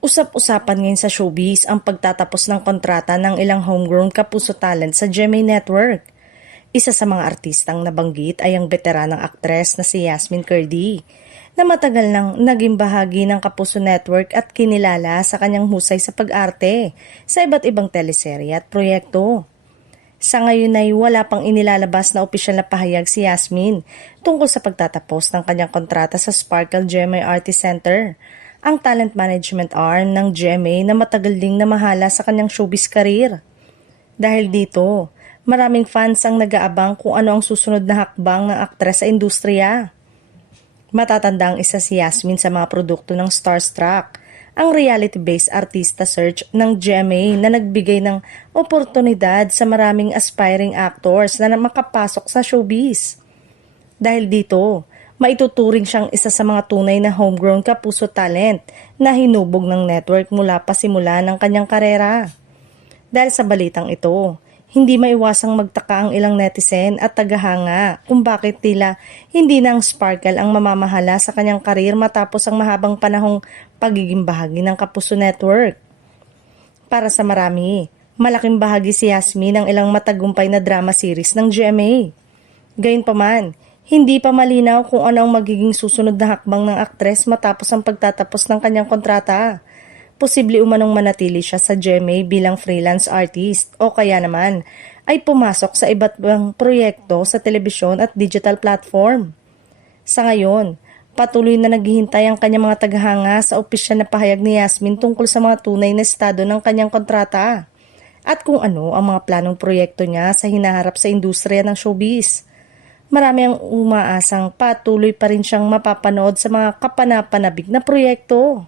Usap-usapan ngayon sa showbiz ang pagtatapos ng kontrata ng ilang homegrown kapuso talent sa GMA Network. Isa sa mga artistang nabanggit ay ang veteranang aktres na si Yasmin Curdy, na matagal nang naging bahagi ng Kapuso Network at kinilala sa kanyang husay sa pag-arte sa iba't ibang teleserye at proyekto. Sa ngayon ay wala pang inilalabas na opisyal na pahayag si Yasmin tungkol sa pagtatapos ng kanyang kontrata sa Sparkle GMA Artist Center, ang talent management arm ng GMA na matagal ding namahala sa kanyang showbiz career. Dahil dito, maraming fans ang nag-aabang kung ano ang susunod na hakbang ng aktres sa industriya. Matatanda ang isa si Yasmin sa mga produkto ng Starstruck, ang reality-based artista search ng GMA na nagbigay ng oportunidad sa maraming aspiring actors na makapasok sa showbiz. Dahil dito, maituturing siyang isa sa mga tunay na homegrown kapuso talent na hinubog ng network mula pa simula ng kanyang karera. Dahil sa balitang ito, hindi maiwasang magtaka ang ilang netizen at tagahanga kung bakit tila hindi na ang Sparkle ang mamamahala sa kanyang karir matapos ang mahabang panahong pagiging bahagi ng Kapuso Network. Para sa marami, malaking bahagi si Yasmin ng ilang matagumpay na drama series ng GMA. Gayunpaman, hindi pa malinaw kung ano ang magiging susunod na hakbang ng aktres matapos ang pagtatapos ng kanyang kontrata. Posible umanong manatili siya sa GMA bilang freelance artist o kaya naman ay pumasok sa iba't ibang proyekto sa telebisyon at digital platform. Sa ngayon, patuloy na naghihintay ang kanyang mga tagahanga sa opisyal na pahayag ni Yasmin tungkol sa mga tunay na estado ng kanyang kontrata at kung ano ang mga planong proyekto niya sa hinaharap sa industriya ng showbiz. Marami ang umaasang patuloy pa rin siyang mapapanood sa mga kapanapanabik na proyekto.